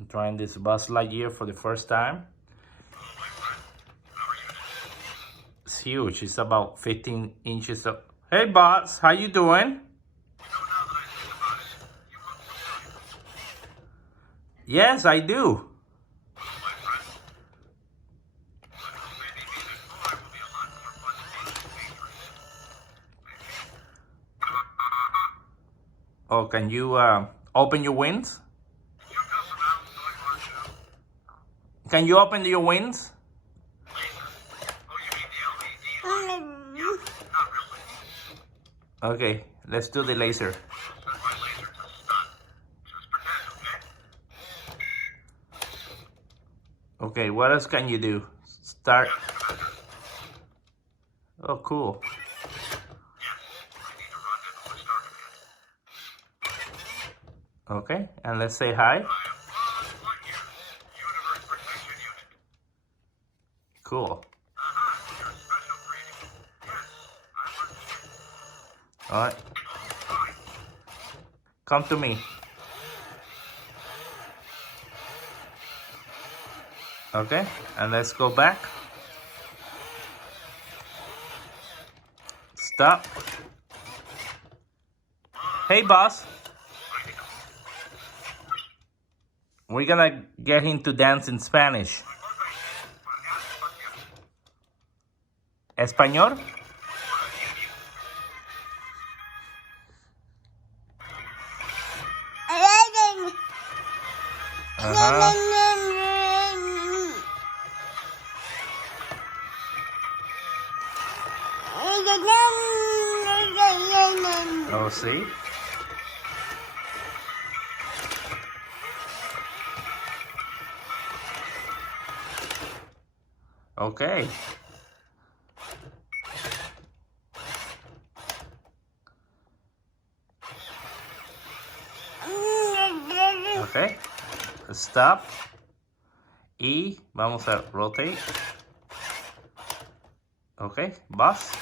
I'm trying this Buzz Lightyear for the first time. It's huge. It's about 15 inches up. Hey Buzz, how you doing? Yes, I do. Oh, can you open your wings? Can you open your wings? Okay, let's do the laser. Okay, what else can you do? Start. Oh, cool. Okay, and let's say hi. Cool. All right. Come to me. Okay, and let's go back. Stop. Hey, boss. We're gonna get him to dance in Spanish. Español? Oh, see? Okay. Okay. Stop. Y vamos a rotate. Okay, boss.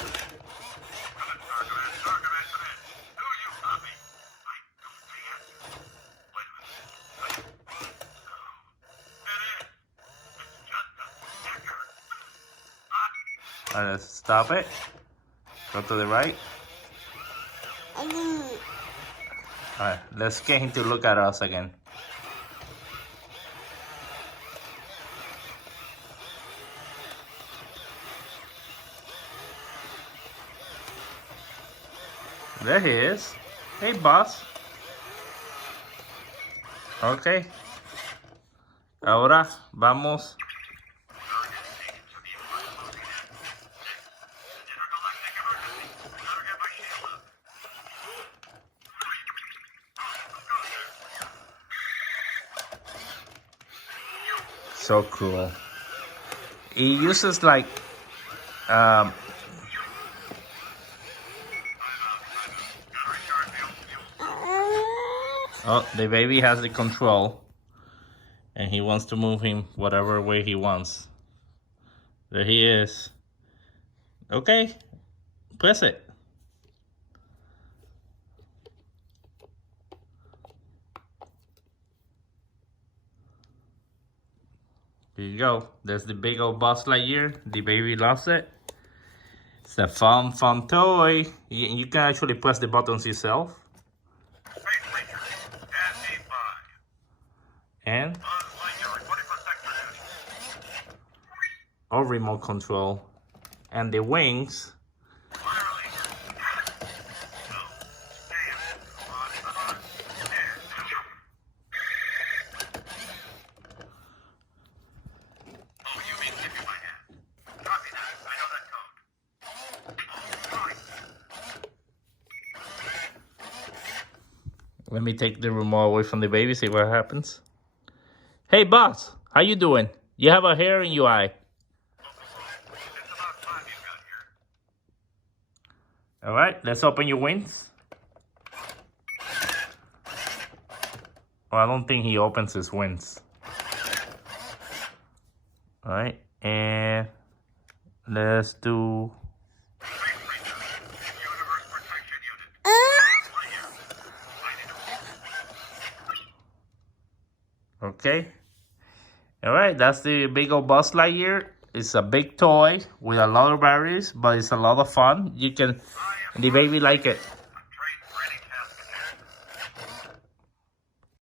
Let's stop it. Go to the right. Alright, let's get him to look at us again. There he is. Hey, boss. Okay. Ahora vamos. So cool. He uses like oh, the baby has the control and he wants to move him whatever way he wants. There he is. Okay, press it. Here you go. There's the big old Buzz Lightyear. The baby loves it. It's a fun toy. You can actually press the buttons yourself. And or remote control. And the wings. Let me take the remote away from the baby, see what happens. Hey, boss, how you doing? You have a hair in your eye. All right, let's open your wings. Well, I don't think he opens his wings. All right, and let's do... Okay. All right, that's the big old Buzz Lightyear. It's a big toy with a lot of batteries, but it's a lot of fun. The baby like it.